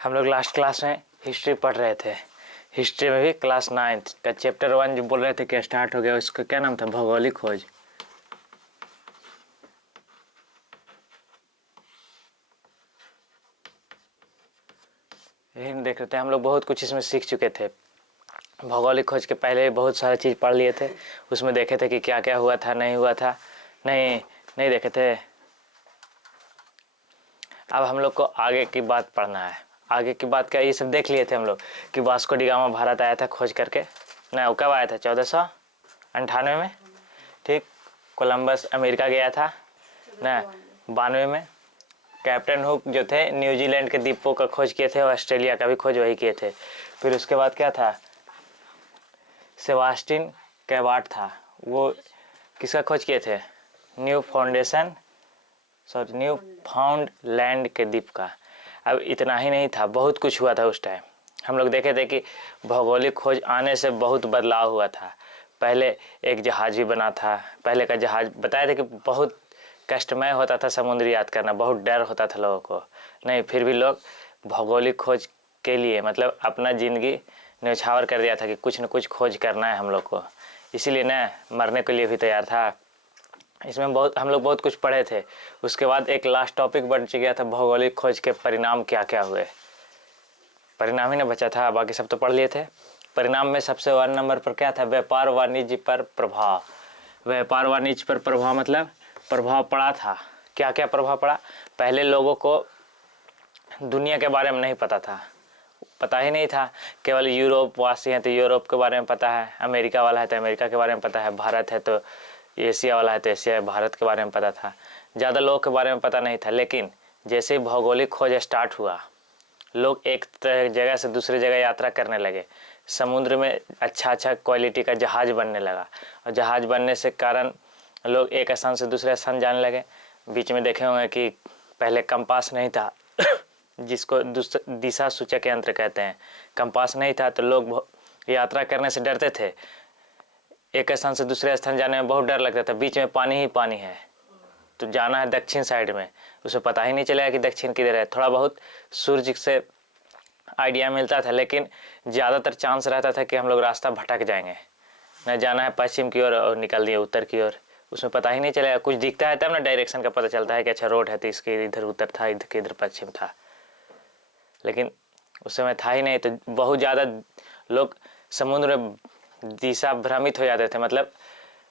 हम लोग last class में हिस्ट्री पढ़ रहे थे। हिस्ट्री में भी क्लास 9 का चैप्टर 1 जो बोल रहे थे कि स्टार्ट हो गया, उसका क्या नाम था? भौगोलिक खोज। यही देख रहे थे हम लोग, बहुत कुछ इसमें सीख चुके थे। भौगोलिक खोज के पहले बहुत सारा चीज़ पढ़ लिए थे, उसमें देखे थे कि क्या क्या हुआ था, नहीं हुआ था, नहीं देखे थे। अब हम लोग को आगे की बात पढ़ना है। आगे की बात क्या, ये सब देख लिए थे हम लोग कि वास्को डी गामा भारत आया था खोज करके ना। वो कब आया था? 1498 में। ठीक। कोलंबस अमेरिका गया था ना 92 में। कैप्टन हुक जो थे न्यूजीलैंड के द्वीपों का खोज किए थे और ऑस्ट्रेलिया का भी खोज वही किए थे। फिर उसके बाद क्या था? सेबास्टिन कैवाट था, वो किसका खोज किए थे? न्यू फाउंड लैंड के द्वीप का। अब इतना ही नहीं था, बहुत कुछ हुआ था उस टाइम। हम लोग देखे थे कि भौगोलिक खोज आने से बहुत बदलाव हुआ था। पहले एक जहाज भी बना था। पहले का जहाज बताया था कि बहुत कष्टमय होता था समुद्री यात्रा करना, बहुत डर होता था लोगों को। नहीं, फिर भी लोग भौगोलिक खोज के लिए मतलब अपना ज़िंदगी न्यौछावर कर दिया था कि कुछ न कुछ खोज करना है हम लोग को, इसीलिए ना मरने के लिए भी तैयार था। इसमें हम लोग बहुत कुछ पढ़े थे। उसके बाद एक लास्ट टॉपिक बच गया था, भौगोलिक खोज के परिणाम क्या क्या हुए। परिणाम ही ना बचा था, बाकी सब तो पढ़ लिए थे। परिणाम में सबसे 1 नंबर पर क्या था? व्यापार वाणिज्य पर प्रभाव। व्यापार वाणिज्य पर प्रभाव मतलब प्रभाव पड़ा था। क्या क्या प्रभाव पड़ा? पहले लोगों को दुनिया के बारे में नहीं पता था, पता ही नहीं था। केवल यूरोप वासी हैं तो यूरोप के बारे में पता है, अमेरिका वाला है तो अमेरिका के बारे में पता है, भारत है तो एशिया वाला है तो एशिया भारत के बारे में पता था। ज़्यादा लोगों के बारे में पता नहीं था। लेकिन जैसे ही भौगोलिक खोज स्टार्ट हुआ, लोग एक जगह से दूसरी जगह यात्रा करने लगे। समुद्र में अच्छा क्वालिटी का जहाज़ बनने लगा, और जहाज़ बनने से कारण लोग एक स्थान से दूसरे स्थान जाने लगे। बीच में देखे होंगे कि पहले कंपास नहीं था जिसको दिशा सूचक यंत्र कहते हैं। कंपास नहीं था तो लोग यात्रा करने से डरते थे। एक स्थान से दूसरे स्थान जाने में बहुत डर लगता था। बीच में पानी ही पानी है तो जाना है दक्षिण साइड में, उसे पता ही नहीं चलेगा कि दक्षिण किधर है। थोड़ा बहुत सूर्य से आइडिया मिलता था, लेकिन ज़्यादातर चांस रहता था कि हम लोग रास्ता भटक जाएंगे। न जाना है पश्चिम की ओर और निकल दिए उत्तर की ओर, उसमें पता ही नहीं चलेगा। कुछ दिखता है तब ना डायरेक्शन का पता चलता है कि अच्छा रोड है तो इसके इधर उत्तर था, इधर के इधर पश्चिम था। लेकिन उस समय था ही नहीं, तो बहुत ज़्यादा लोग समुद्र में दिशा भ्रमित हो जाते थे, मतलब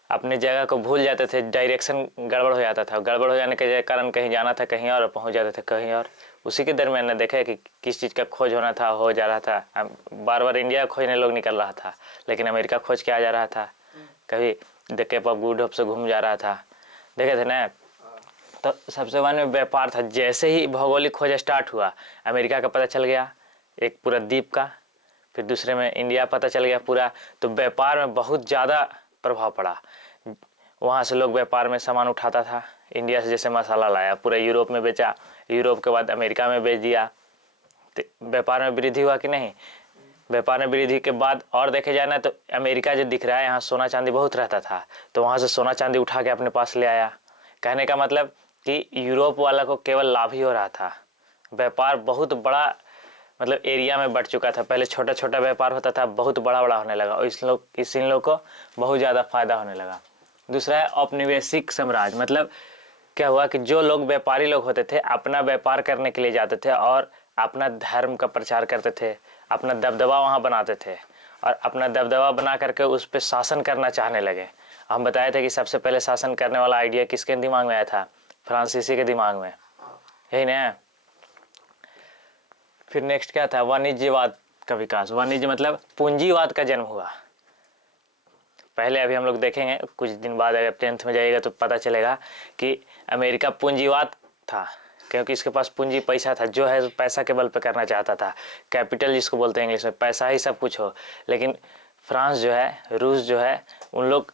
अपने जगह को भूल जाते थे, डायरेक्शन गड़बड़ हो जाता था। गड़बड़ हो जाने के कारण कहीं जाना था कहीं और पहुंच जाते थे कहीं और। उसी के दरमियान ने देखा कि किस चीज़ का खोज होना था हो जा रहा था। बार बार इंडिया खोजने लोग निकल रहा था, लेकिन अमेरिका खोज के आ जा रहा था। कभी the Cape of Good Hope से घूम जा रहा था, देखे थे ना। तो सबसे बड़ा में व्यापार था। जैसे ही भौगोलिक खोज स्टार्ट हुआ, अमेरिका का पता चल गया एक पूरा द्वीप का, फिर दूसरे में इंडिया पता चल गया पूरा। तो व्यापार में बहुत ज़्यादा प्रभाव पड़ा। वहाँ से लोग व्यापार में सामान उठाता था। इंडिया से जैसे मसाला लाया पूरा यूरोप में बेचा, यूरोप के बाद अमेरिका में बेच दिया। तो व्यापार में वृद्धि हुआ कि नहीं? व्यापार में वृद्धि के बाद और देखे जाए ना तो अमेरिका जो दिख रहा है, यहाँ सोना चांदी बहुत रहता था, तो वहाँ से सोना चांदी उठा के अपने पास ले आया। कहने का मतलब कि यूरोप वाला को केवल लाभ ही हो रहा था। व्यापार बहुत बड़ा मतलब एरिया में बढ़ चुका था। पहले छोटा छोटा व्यापार होता था, बहुत बड़ा बड़ा होने लगा, और इन लोग को बहुत ज़्यादा फायदा होने लगा। दूसरा है औपनिवेशिक साम्राज्य। मतलब क्या हुआ कि जो लोग व्यापारी लोग होते थे अपना व्यापार करने के लिए जाते थे और अपना धर्म का प्रचार करते थे, अपना दबदबा वहाँ बनाते थे, और अपना दबदबा बना करके उस पर शासन करना चाहने लगे। हम बताए थे कि सबसे पहले शासन करने वाला आइडिया किसके दिमाग में आया था? फ्रांसीसी के दिमाग में, यही ना। फिर नेक्स्ट क्या था? वाणिज्यवाद का विकास। वाणिज्य मतलब पूंजीवाद का जन्म हुआ। पहले अभी हम लोग देखेंगे कुछ दिन बाद, अगर 10th में जाइएगा तो पता चलेगा कि अमेरिका पूंजीवाद था, क्योंकि इसके पास पूंजी पैसा था, जो है पैसा के बल पे करना चाहता था। कैपिटल जिसको बोलते हैं इंग्लिश में, पैसा ही सब कुछ हो। लेकिन फ्रांस जो है, रूस जो है, उन लोग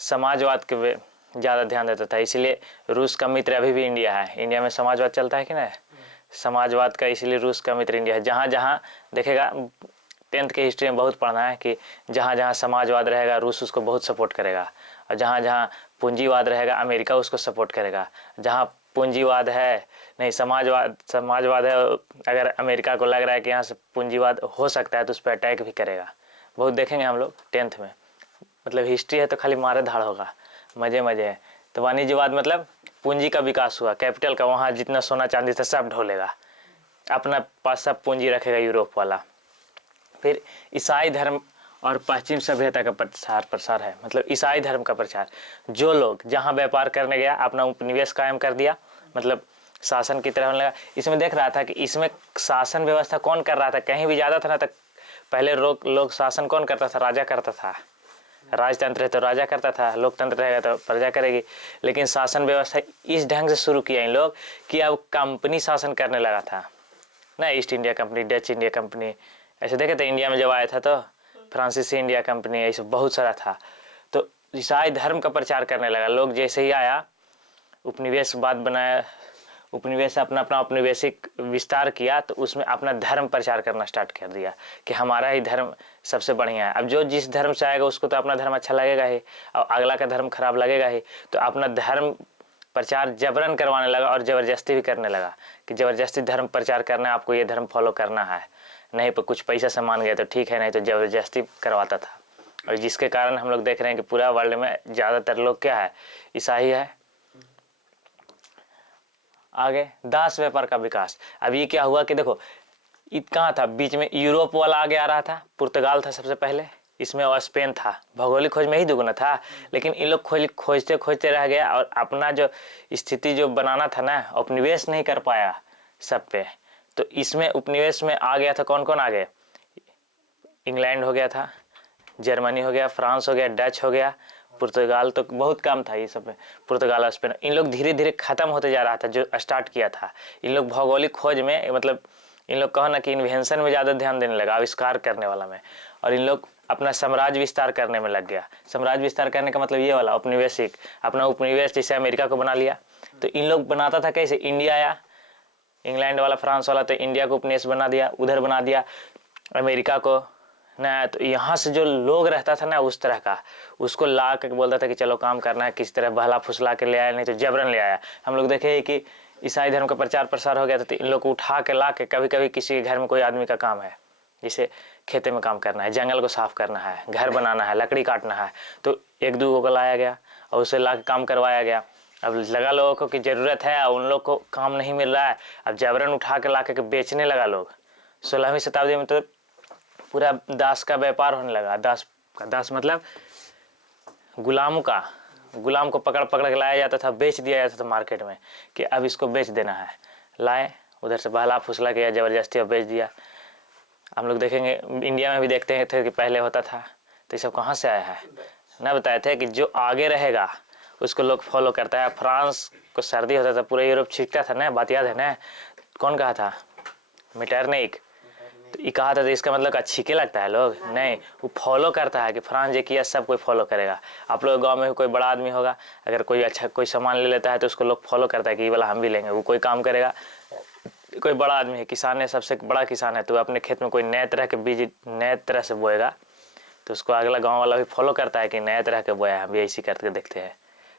समाजवाद के ज़्यादा ध्यान देता था। इसीलिए रूस का मित्र अभी भी इंडिया है। इंडिया में समाजवाद चलता है कि नहीं? समाजवाद का, इसीलिए रूस का मित्र इंडिया है। जहाँ जहाँ देखेगा 10th के हिस्ट्री में बहुत पढ़ना है कि जहाँ जहाँ समाजवाद रहेगा रूस उसको बहुत सपोर्ट करेगा, और जहाँ जहाँ पूंजीवाद रहेगा अमेरिका उसको सपोर्ट करेगा। जहाँ पूंजीवाद है, नहीं समाजवाद है। अगर अमेरिका को लग रहा है कि यहाँ से पूंजीवाद हो सकता है तो उस पर अटैक भी करेगा। बहुत देखेंगे हम लोग 10th में, मतलब हिस्ट्री है तो खाली मारे धाड़ होगा, मज़े है। तो वाणिज्यवाद मतलब पूंजी का विकास हुआ, कैपिटल का, वहाँ जितना सोना चांदी था सब ढोलेगा, अपना पास सब पूंजी रखेगा यूरोप वाला। फिर ईसाई धर्म और पश्चिम सभ्यता का प्रसार है, मतलब ईसाई धर्म का प्रचार। जो लोग जहाँ व्यापार करने गया अपना उपनिवेश कायम कर दिया, मतलब शासन की तरह होने लगा। इसमें देख रहा था कि इसमें शासन व्यवस्था कौन कर रहा था, कहीं भी ज़्यादा था ना, तक पहले लोग शासन कौन करता था, राजा करता था। राजतंत्र है तो राजा करता था, लोकतंत्र रहेगा तो प्रजा करेगी। लेकिन शासन व्यवस्था इस ढंग से शुरू किया इन लोग कि अब कंपनी शासन करने लगा था ना, east India company, Dutch India company, ऐसे देखे थे इंडिया में जब आया था तो फ्रांसीसी इंडिया कंपनी, ऐसे बहुत सारा था। तो ईसाई धर्म का प्रचार करने लगा लोग। जैसे ही आया उपनिवेशवाद बनाया, उपनिवेश अपना उपनिवेशिक विस्तार किया, तो उसमें अपना धर्म प्रचार करना स्टार्ट कर दिया कि हमारा ही धर्म सबसे बढ़िया है। अब जो जिस धर्म से आएगा उसको तो अपना धर्म अच्छा लगेगा ही, और अगला का धर्म खराब लगेगा ही। तो अपना धर्म प्रचार जबरन करवाने लगा और ज़बरदस्ती भी करने लगा कि ज़बरदस्ती धर्म प्रचार करना है, आपको ये धर्म फॉलो करना है, नहीं पर कुछ पैसा से मान गया तो ठीक है, नहीं तो ज़बरदस्ती करवाता था। और जिसके कारण हम लोग देख रहे हैं कि पूरा वर्ल्ड में ज़्यादातर लोग क्या है, ईसाई है। आगे दास व्यापार का विकास। अब ये क्या हुआ कि देखो कहाँ था, बीच में यूरोप वाला आगे आ रहा था, पुर्तगाल था सबसे पहले, इसमें और स्पेन था। भौगोलिक खोज में ही दुगुना था, लेकिन इन लोग खोजते रह गया और अपना जो स्थिति जो बनाना था ना, उपनिवेश नहीं कर पाया सब पे। तो इसमें उपनिवेश में आ गया था, कौन कौन आ गए, इंग्लैंड हो गया था, जर्मनी हो गया, फ्रांस हो गया, डच हो गया, पुर्तगाल तो बहुत कम था ये सब में, पुर्तगाल और स्पेन। इन लोग धीरे धीरे खत्म होते जा रहा था जो स्टार्ट किया था। इन लोग भौगोलिक खोज में, मतलब इन लोग कहो ना कि इन्वेंशन में ज़्यादा ध्यान देने लगा, आविष्कार करने वाला में, और इन लोग अपना साम्राज्य विस्तार करने में लग गया। साम्राज्य विस्तार करने का मतलब ये वाला औपनिवेशिक, अपना उपनिवेश जैसे अमेरिका को बना लिया। तो इन लोग बनाता था कैसे, इंडिया आया, इंग्लैंड वाला फ्रांस वाला, तो इंडिया को उपनिवेश बना दिया, उधर बना दिया अमेरिका को ना। तो यहाँ से जो लोग रहता था ना उस तरह का, उसको ला के बोलता था कि चलो काम करना है, किस तरह बहला फुसला के ले आया, नहीं तो जबरन ले आया। हम लोग देखे कि ईसाई धर्म का प्रचार प्रसार हो गया तो इन लोग को उठा के ला के, कभी कभी किसी के घर में कोई आदमी का काम है, जैसे खेते में काम करना है, जंगल को साफ करना है, घर बनाना है, लकड़ी काटना है, तो एक दो को लाया गया और उसे ला के काम करवाया गया। अब लगा लोगों को कि ज़रूरत है, उन लोग को काम नहीं मिल रहा है, अब जबरन उठा के ला के बेचने लगा लोग। 16वीं शताब्दी में तो पूरा दास का व्यापार होने लगा। दास मतलब गुलाम को पकड़ के लाया जाता था, बेच दिया जाता था मार्केट में कि अब इसको बेच देना है। लाए, उधर से बहला फुसला किया, ज़बरदस्ती और बेच दिया। हम लोग देखेंगे इंडिया में भी देखते थे कि पहले होता था। तो ये सब कहाँ से आया है ना, बताए थे कि जो आगे रहेगा उसको लोग फॉलो करता है। फ्रांस को सर्दी होता था, पूरा यूरोप छींकता था ना, बात याद है ना, कौन कहा था, मेटरनिक। तो ये कहा था, तो इसका मतलब छीके लगता है लोग, नहीं, वो फॉलो करता है कि फ्रांस ये किया सब कोई फॉलो करेगा। आप लोग गांव में कोई बड़ा आदमी होगा, अगर कोई अच्छा कोई सामान ले लेता है तो उसको लोग फॉलो करता है कि ये वाला हम भी लेंगे। वो कोई काम करेगा, कोई बड़ा आदमी है, किसान है, सबसे बड़ा किसान है, तो अपने खेत में कोई नए तरह के बीज नए तरह से बोएगा तो उसको अगला गाँव वाला भी फॉलो करता है कि नए तरह के बोया, हम भी ऐसी करके देखते हैं,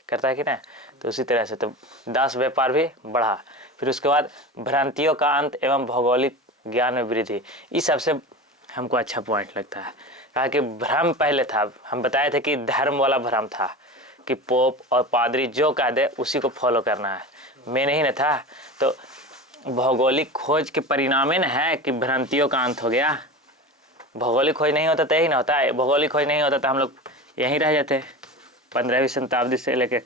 करता है कि ना। तो उसी तरह से तो दास व्यापार भी बढ़ा। फिर उसके बाद भ्रांतियों का अंत एवं भौगोलिक ज्ञान में वृद्धि, इस सबसे हमको अच्छा पॉइंट लगता है। कहा कि भ्रम पहले था, हम बताए थे कि धर्म वाला भ्रम था कि पोप और पादरी जो कह दे उसी को फॉलो करना है, मैं नहीं न था। तो भौगोलिक खोज के परिणाम न है कि भ्रांतियों का अंत हो गया। भौगोलिक खोज नहीं होता तो यही ना होता है, भौगोलिक खोज नहीं होता तो हम लोग यहीं रह जाते 15वीं शताब्दी से लेकर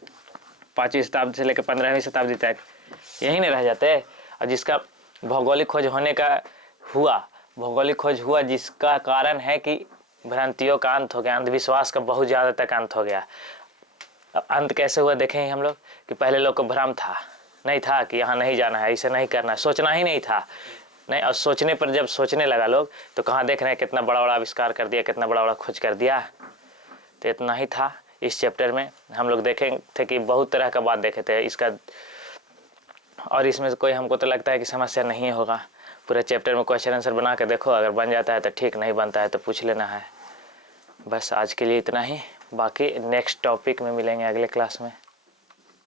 5वीं शताब्दी से लेकर 15वीं शताब्दी तक यहीं नहीं रह जाते। और जिसका भौगोलिक खोज होने का भौगोलिक खोज हुआ जिसका कारण है कि भ्रांतियों का अंत हो गया, अंधविश्वास का बहुत ज़्यादा तक अंत हो गया। अब अंत कैसे हुआ देखें हम लोग कि पहले लोग को भ्रम था, नहीं था कि यहाँ नहीं जाना है, इसे नहीं करना है, सोचना ही नहीं था नहीं। और सोचने पर जब सोचने लगा लोग तो कहाँ देख रहे हैं कितना बड़ा बड़ा आविष्कार कर दिया, कितना बड़ा बड़ा खोज कर दिया। तो इतना ही था इस चैप्टर में। हम लोग देखे थे कि बहुत तरह का बात देखे थे इसका, और इसमें से कोई हमको तो लगता है कि समस्या नहीं होगा। पूरे चैप्टर में क्वेश्चन आंसर बना के देखो, अगर बन जाता है तो ठीक, नहीं बनता है तो पूछ लेना है। बस आज के लिए इतना ही, बाकी नेक्स्ट टॉपिक में मिलेंगे अगले क्लास में।